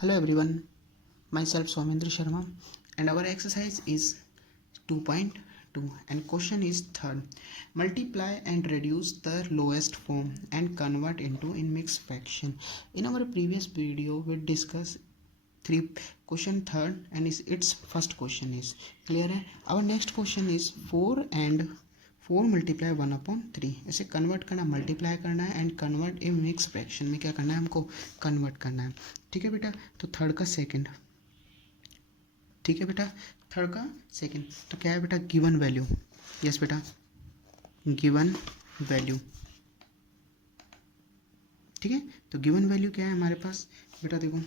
Hello everyone, myself Soumendra Sharma and our exercise is 2.2 and question is third. Multiply and reduce the lowest form and convert into in mixed fraction. In our previous video we discussed three question third and its first question is clear है. Our next question is 4 and 4 multiply 1/3 ऐसे convert करना, multiply करना है and convert A mix fraction में क्या करना है, हमको कन्वर्ट करना है. ठीक है बेटा, तो थर्ड का सेकंड. ठीक है बेटा, थर्ड का सेकंड तो क्या है बेटा, गिवन वैल्यू. यस बेटा, गिवन वैल्यू. ठीक है, तो गिवन वैल्यू क्या है हमारे पास बेटा, देखो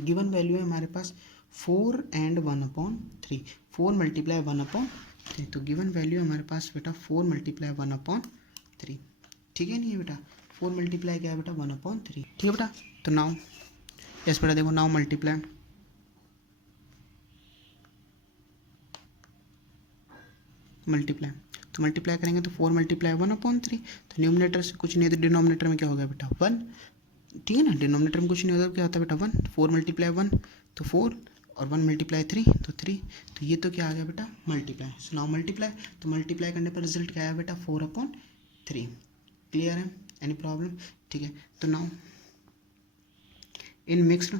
गिवन वैल्यू है हमारे पास 4 and 1/3. 4 मल्टीप्लाई 1/3 तो गिवन वैल्यू हमारे पास बेटा 4 मल्टीप्लाई 1/3. ठीक है नहीं है बेटा, 4 मल्टीप्लाई क्या है बेटा 1/3. ठीक है बेटा, तो नाउ यस बेटा देखो, नाउ मल्टीप्लाई तो मल्टीप्लाई करेंगे तो 4 मल्टीप्लाई 1/3 तो न्यूमिनेटर से कुछ नहीं है तो डिनोमिनेटर में क्या होगा बेटा 1. ठीक है ना, डिनोमिनेटर में कुछ नहीं होता, क्या होता है बेटा 1. 4 मल्टीप्लाई 1 तो 4 और 1 मल्टीप्लाई 3 तो 3. तो ये तो क्या आ गया बेटा मल्टीप्लाई. सो नाउ मल्टीप्लाई, तो मल्टीप्लाई करने पर रिजल्ट क्या है बेटा 4/3. क्लियर है, एनी प्रॉब्लम. ठीक है, तो now in mixed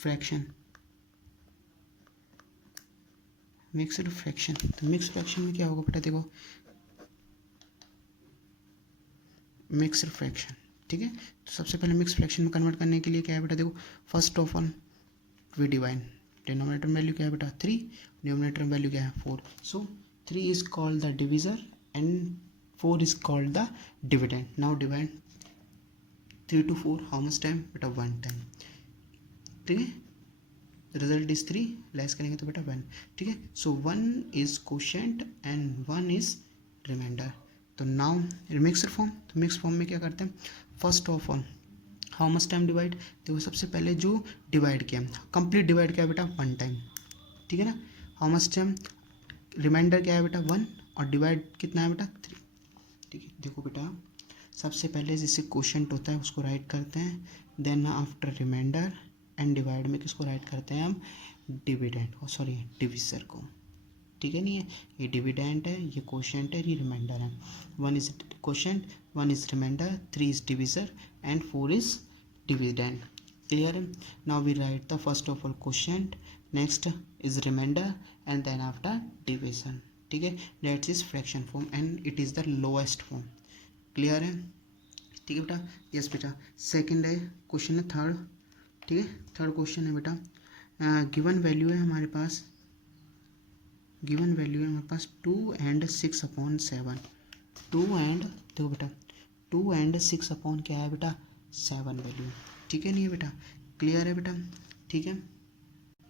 fraction, mixed fraction. तो मिक्स फ्रैक्शन में क्या होगा बेटा, देखो मिक्स्ड फ्रैक्शन. ठीक है, तो सबसे पहले मिक्स फ्रैक्शन में कन्वर्ट करने के लिए क्या है बेटा, देखो first of all we divide. Denominator में वैल्यू क्या है बेटा 3, न्यूमिनेटर में वैल्यू क्या है 4. सो 3 is called the divisor and 4 is called the dividend. Now divide 3 to 4 how much time बेटा 1 टाइम. ठीक है, रिजल्ट इज 3, लेस करेंगे तो बेटा 1. ठीक है, so 1 is quotient and 1 is remainder. तो नाउ मिक्स्ड फॉर्म, तो मिक्स फॉर्म में क्या करते हैं, first of all how much time divide. देखो सबसे पहले जो डिवाइड किया, कंप्लीट डिवाइड किया बेटा 1 टाइम. ठीक है ना, हाउ मच टाइम, रिमाइंडर क्या है बेटा 1 और डिवाइड कितना है बेटा 3. ठीक है, देखो बेटा सबसे पहले जिससे क्वोशिएंट होता है उसको राइट करते हैं, then after remainder and divide में किसको राइट करते हैं हम, डिविडेंड और सॉरी डिविजर को. ठीक है नहीं है, ये डिविडेंड है, ये क्वोशिएंट है, ये रिमाइंडर है. 1 is quotient, 1 is reminder, 3 is divisor and 4 is dividend. Clear है. Now we write the first of all quotient, next is reminder and then after division. ठीक है, that's is fraction form and it is the lowest form. Clear है. ठीक है बेटा, yes बेटा. Second है question है थर्ड. ठीक है, थर्ड क्वेश्चन है बेटा, गिवन वैल्यू है हमारे पास, गिवन वैल्यू है हमारे पास 2 and 6/7. 2 and देखो बेटा 2 and 6 क्या है बेटा 7 वैल्यू. ठीक है नहीं है बेटा, क्लियर है बेटा. ठीक है,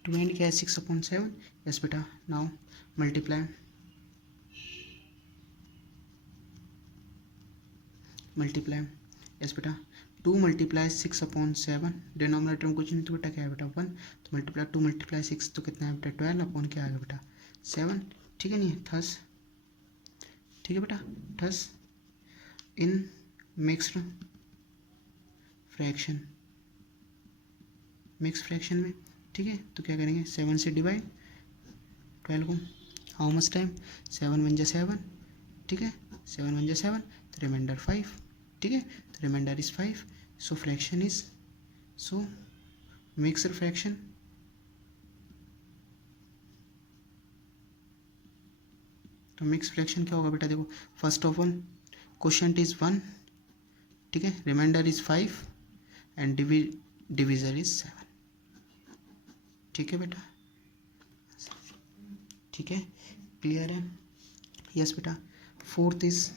2 and क्या है 6/7. यस बेटा, नाउ मल्टीप्लाई यस बेटा 2 मल्टीप्लाई 6/7, डिनोमिनेटर में कुछ नहीं तो बेटा क्या है बेटा 1. तो मल्टीप्लाई 2 मल्टीप्लाई 6 तो कितना है बेटा 12 क्या आ गया बेटा 7. ठीक है नहीं है, थस. ठीक है बेटा, thus in mixed fraction, mix fraction में. ठीक है, तो क्या करेंगे 7 से डिवाइड 12 को, हाउ मच टाइम 7 1 जा 7. ठीक है, 7 1 जा 7 तो रिमाइंडर 5. ठीक है, तो remainder is 5. So fraction is, so mixed fraction, तो मिक्स फ्रैक्शन क्या होगा बेटा, देखो first of all quotient is 1. ठीक है, remainder is 5 and divisor is 7. ठीक है बेटा, ठीक है क्लियर है. यस बेटा, फोर्थ इज,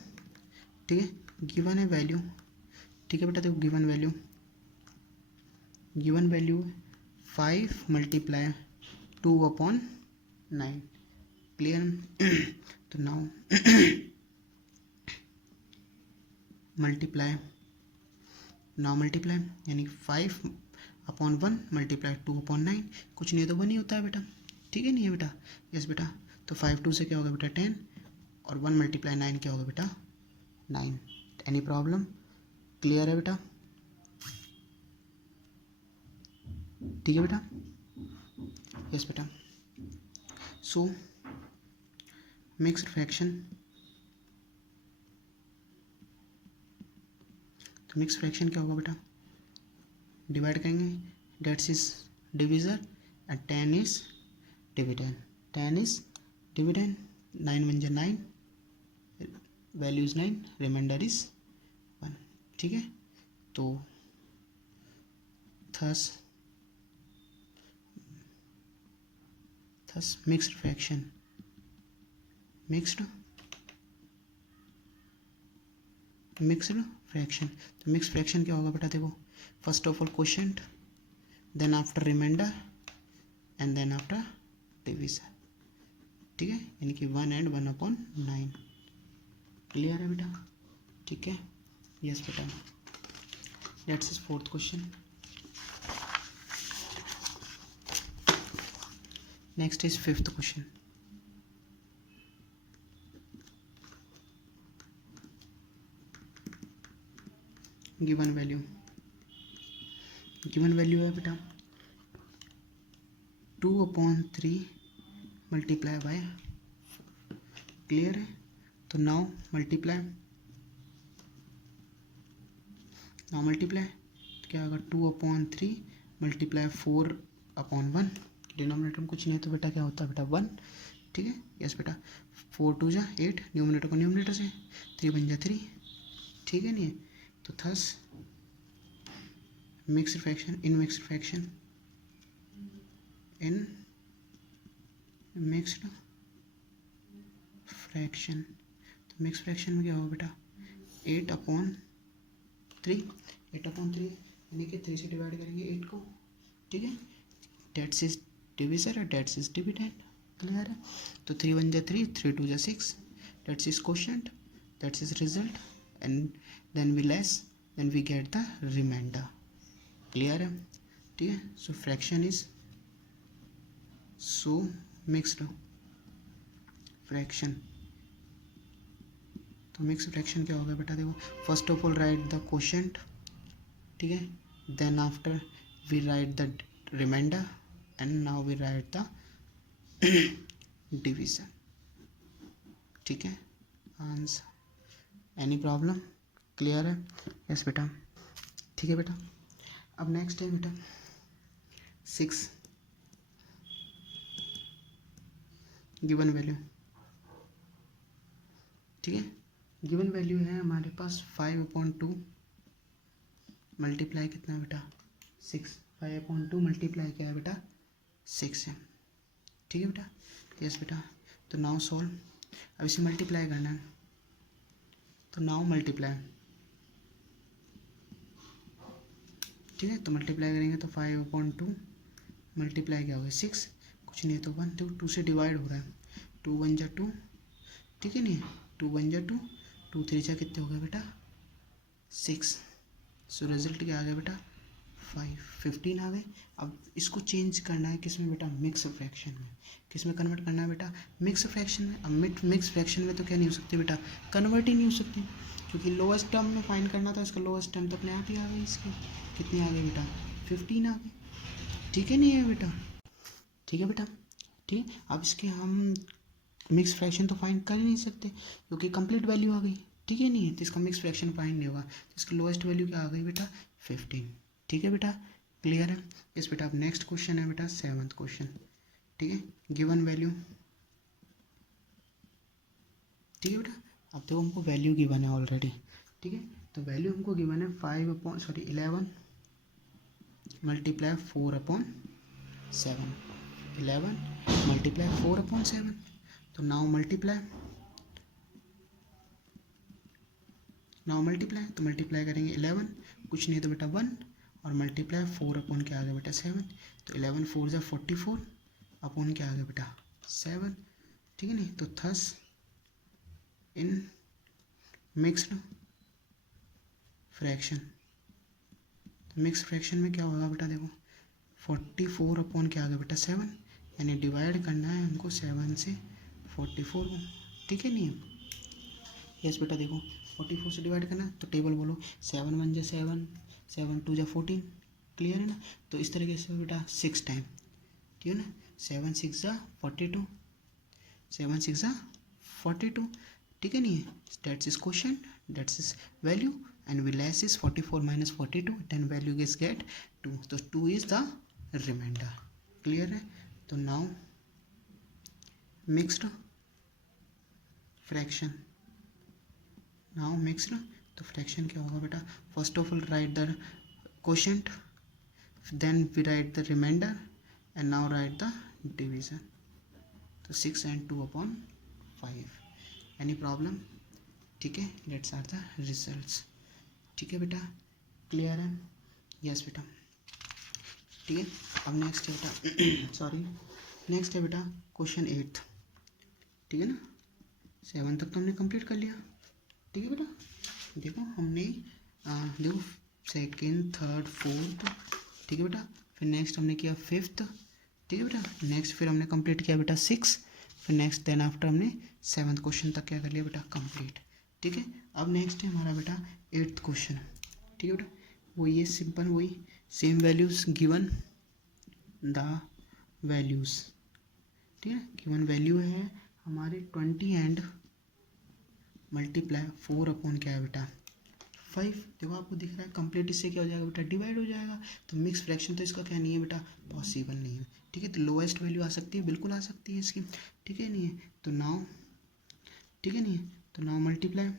ठीक है गिवन है वैल्यू. ठीक है बेटा, देखो गिवन वैल्यू 5 मल्टीप्लाई 2/9. क्लियर. तो नाउ मल्टीप्लाई यानी 5/1 मल्टीप्लाई 2/9, कुछ नहीं तो 1 ही होता है बेटा. ठीक है नहीं है बेटा, यस बेटा. तो 5 2 से क्या होगा बेटा 10 और 1 मल्टीप्लाई 9 क्या होगा बेटा 9. एनी प्रॉब्लम, क्लियर है बेटा? ठीक है बेटा? यस बेटा। सो मिक्स्ड फ्रैक्शन, तो मिक्स फ्रैक्शन क्या होगा बेटा? डिवाइड करेंगे, that's is divisor and 10 is dividend. 10 is dividend, 9 1 9, value is 9, remainder is 1। ठीक है, तो thus mixed fraction, mixed fraction, तो मिक्स फ्रैक्शन क्या होगा बेटा? देखो, first of all quotient, then after remainder and then after division. ठीक है, यानी कि 1 and 1/9। क्लियर है बेटा? ठीक है, यस बेटा। Let's is fourth question. Next is fifth question. Given value है बेटा 2/3 मल्टीप्लाई बाय। क्लियर है? तो नाउ मल्टीप्लाई तो क्या होगा? 2/3 मल्टीप्लाई 4/1। डिनोमिनेटर में कुछ नहीं है तो बेटा क्या होता है बेटा? 1। ठीक है, यस बेटा। 4 2 जा 8, न्यूमिनेटर को न्यूमिनेटर से 3 बन जा 3। ठीक है नहीं? तो thus mixed fraction, in mixed fraction तो मिक्स फ्रैक्शन में क्या होगा बेटा? 8/3 यानी कि 3 से डिवाइड करेंगे 8 को। ठीक है, डेट्स इज डिविजर और डेट्स इज डिविडेंड। क्लियर है? तो 3 1 जा 3, 3 2 जा 6, that's is quotient, that's is result, and then we get the remainder. Clear है? ठीक है, so fraction is mixed fraction. तो मिक्स फ्रैक्शन क्या होगा बेटा? देखो, first of all write the quotient. ठीक है, then after we write the remainder and now we write the division. ठीक है, आंसर। Any problem? क्लियर है? यस बेटा। ठीक है बेटा, अब नेक्स्ट है बेटा 6 गिवन वैल्यू। ठीक है, गिवन वैल्यू है हमारे पास 5/2 मल्टीप्लाई कितना है बेटा? 6। 5/2 मल्टीप्लाई क्या है बेटा? 6 है। ठीक है बेटा? यस बेटा। तो नाउ सॉल्व, अब इसे मल्टीप्लाई करना है, तो नाउ मल्टीप्लाई। ठीक है, तो मल्टीप्लाई करेंगे तो 5/2 मल्टीप्लाई क्या होगा? 6, कुछ नहीं है तो 1। तो 2 से डिवाइड हो रहा है, 2 1 जा 2। ठीक है नहीं? 2 1 जा 2, 2 3 जा कितने हो गए बेटा? 6। सो रिजल्ट क्या आ गया बेटा? 15 आ गए। अब इसको चेंज करना है किस में बेटा? मिक्स फ्रैक्शन में। किस में कन्वर्ट करना है बेटा? मिक्स फ्रैक्शन में। अब मिक्स फ्रैक्शन में तो क्या नहीं हो सकती बेटा? कन्वर्ट ही नहीं हो सकती, क्योंकि लोएस्ट टर्म में फाइंड करना था, इसका लोएस्ट टर्म तो अपने आप ही आ गई। इसकी कितनी आ गई बेटा? 15 आ गई। ठीक है नहीं है बेटा? ठीक है बेटा? ठीक है, अब इसके हम मिक्स फ्रैक्शन तो फाइंड कर ही नहीं सकते, क्योंकि कंप्लीट वैल्यू आ गई। ठीक है नहीं है? तो इसका मिक्स फ्रैक्शन फाइंड नहीं होगा, तो इसकी लोएस्ट वैल्यू क्या आ गई बेटा? 15। ठीक है बेटा? क्लियर है? इस बेटा अब नेक्स्ट क्वेश्चन है बेटा 7th क्वेश्चन। ठीक है, गिवन वैल्यू। ठीक है बेटा, अब देखो हमको वैल्यू गिवन है ऑलरेडी। ठीक है, तो वैल्यू हमको गिवन है 11 मल्टीप्लाई 4/7। 11 मल्टीप्लाई 4/7। तो नाउ मल्टीप्लाई तो मल्टीप्लाई करेंगे 11, कुछ नहीं है तो बेटा 1, और मल्टीप्लाई 4 क्या आ गया बेटा? 7। तो 11 4 जा 44 अपॉन क्या आ गया बेटा? 7। ठीक है नहीं? तो थस इन मिक्स्ड फ्रैक्शन, तो मिक्स फ्रैक्शन में क्या होगा बेटा? देखो 44 क्या आ गया बेटा? 7, यानी डिवाइड करना है हमको 7 से 44 को। ठीक है नहीं? यस बेटा, देखो 44 से डिवाइड करना है तो टेबल बोलो 7 1 जा 7, 7 2 जा 14, क्लियर है ना। तो इस तरीके से बेटा 6 टाइम, ठीक है ना। 7 6 जा 42, 7 6 जा 42, ठीक है नहीं है। That's is question, that's is value and we less is 44 minus 42, then value is get 2, तो 2 is the remainder, क्लियर है। तो now mixed fraction, now mixed, तो फ्रैक्शन क्या होगा बेटा, first of all write the quotient, then we write the remainder and now write the division. तो 6 and 2 upon 5, any problem, ठीक है। लेट्स आर द रिजल्ट्स, ठीक है बेटा, क्लियर है, यस बेटा, ठीक है। अब नेक्स्ट है बेटा सॉरी, नेक्स्ट है बेटा क्वेश्चन 8, ठीक है ना। 7 तक तो हमने कंप्लीट कर लिया, ठीक है बेटा। देखो हमने देखो सेकेंड थर्ड फोर्थ, ठीक है बेटा। फिर नेक्स्ट हमने किया 5th, ठीक है बेटा। नेक्स्ट फिर हमने कंप्लीट किया बेटा 6, फिर नेक्स्ट देन आफ्टर हमने 7th क्वेश्चन तक क्या कर लिया बेटा, कंप्लीट, ठीक है। अब नेक्स्ट है हमारा बेटा 8th क्वेश्चन, ठीक है बेटा। वही है सिंपल, वही same values given the values, ठीक है। गिवन वैल्यू है हमारे 20 एंड मल्टीप्लाई 4 अपॉन क्या है बेटा 5। देखो आपको दिख रहा है कंप्लीट, इससे क्या हो जाएगा बेटा, डिवाइड हो जाएगा। तो मिक्स फ्रैक्शन तो इसका क्या नहीं है बेटा, पॉसिबल नहीं है, ठीक है। तो लोएस्ट वैल्यू आ सकती है, बिल्कुल आ सकती है इसकी, ठीक है नहीं है। तो नाउ, ठीक है नहीं है, तो नाउ मल्टीप्लाई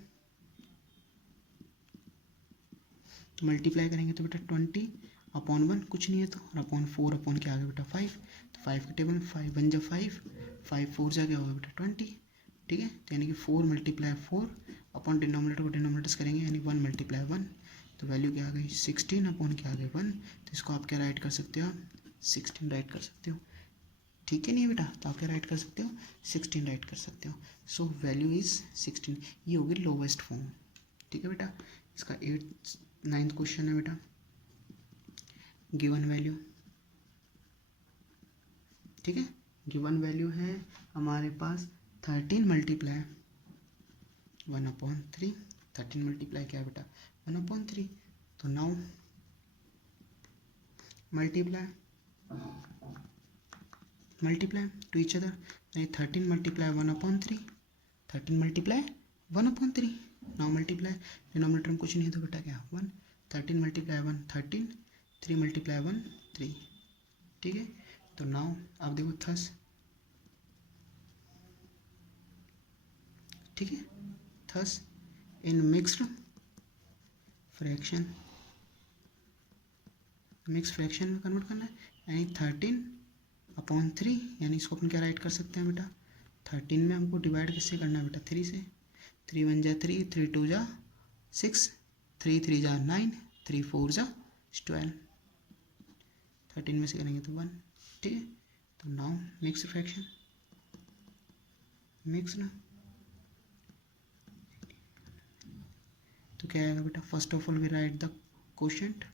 करेंगे तो बेटा 20 अपॉन 1 कुछ नहीं है तो, और अपॉन 4 अपॉन क्या आ गया बेटा 5। तो 5 के टेबल में 5 1 जा 5, 5 4 जा क्या होगा बेटा 20, ठीक है। तो यानी कि 4 × 4 अपॉन डिनोमिनेटर को डिनोमिनेटर्स करेंगे, यानी 1 × 1, तो वैल्यू क्या आ गई 16 अपॉन क्या आ गया 1। तो इसको आप क्या राइट कर सकते हो, 16 राइट कर सकते हो, ठीक है नहीं बेटा। तो आप क्या राइट कर सकते हो, 16 राइट कर सकते हो। सो वैल्यू इज 16, ये होगी लोवेस्ट फॉर्म, ठीक है बेटा। इसका 9th क्वेश्चन है बेटा, गिवन वैल्यू, ठीक है। गिवन वैल्यू है हमारे पास 13 × 1/3, 13 मल्टीप्लाई क्या है बेटा 1/3। तो now multiply two each other, यानी 13 × 1/3, 13 × 1/3। नाउ मल्टीप्लाई, डिनोमिनेटर में कुछ नहीं है तो बेटा क्या 1, 13 × 1 13, 3 × 1 3, ठीक है। तो नाउ आप देखो थस, ठीक है, thus in mixed fraction, mix fraction में कन्वर्ट करना है, यानी 13/3, यानी इसको अपन क्या राइट कर सकते हैं बेटा, 13 में हमको डिवाइड किससे करना है बेटा 3 से, 3 1 जा 3, 3 2 जा 6, 3 3 जा 9, 3 4 जा 12, 13 में से करेंगे तो 1, ठीक है। तो नाउ मिक्स फ्रैक्शन, मिक्स ना, तो क्या आएगा बेटा, first of all we write the quotient,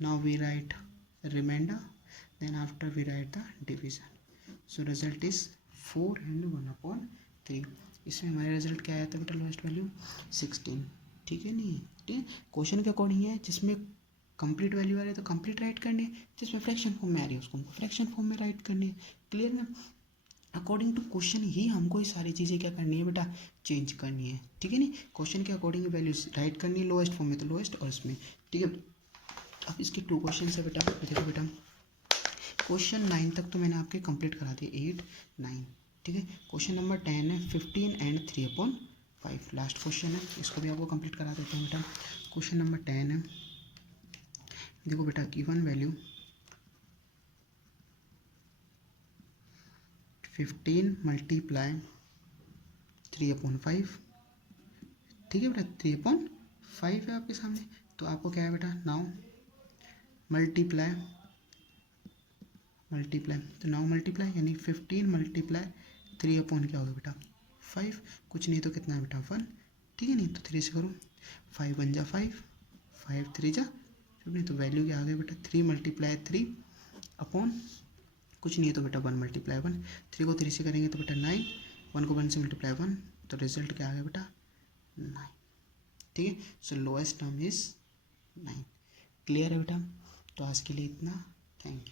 now we write remainder, then after we write the division. So result is 4 and 1/3। इसमें हमारा रिजल्ट क्या आया था बेटा, लोएस्ट वैल्यू 16, ठीक है नहीं, ठीक है। क्वेश्चन के अकॉर्डिंग है, जिसमें कंप्लीट वैल्यू आ रही है तो कंप्लीट राइट करनी है, जिसमें फ्रैक्शन फॉर्म में आ रही है उसको हमको फ्रैक्शन फॉर्म में राइट करनी है, क्लियर ना। अकॉर्डिंग टू क्वेश्चन ही हमको ये सारी चीज़ें क्या करनी है बेटा, चेंज करनी है, ठीक है नहीं। क्वेश्चन के अकॉर्डिंग वैल्यूज राइट करनी है, लोएस्ट फॉर्म में तो लोएस्ट, और इसमें, ठीक है। अब इसके 2 क्वेश्चन है बेटा, देखो बेटा क्वेश्चन 9 तक तो मैंने आपके कंप्लीट करा दिए, 8 9, ठीक है। क्वेश्चन नंबर 10 है 15 एंड 3/5, लास्ट क्वेश्चन है, इसको भी आपको कंप्लीट करा देते हैं बेटा। क्वेश्चन नंबर 10 है, देखो बेटा गिवन वैल्यू 15 × 3/5, ठीक है बेटा 3/5 है आपके सामने। तो आपको क्या है बेटा, नाउ मल्टीप्लाई, तो नाउ मल्टीप्लाई, यानी 15 × 3 अपॉन क्या होगा बेटा 5, कुछ नहीं तो कितना है बेटा 1, ठीक है नहीं। तो 3 से करो, 5 1 जा 5, 5 3 जा 15, तो वैल्यू क्या आ गई बेटा 3 × 3 अपॉन कुछ नहीं है तो बेटा 1 × 1, 3 को 3 से करेंगे तो बेटा 9, 1 को 1 से मल्टीप्लाई 1, तो रिजल्ट क्या आ गया बेटा 9, ठीक है। सो लोएस्ट टर्म इज 9। क्लियर है बेटा? तो आज के लिए इतना, थैंक यू।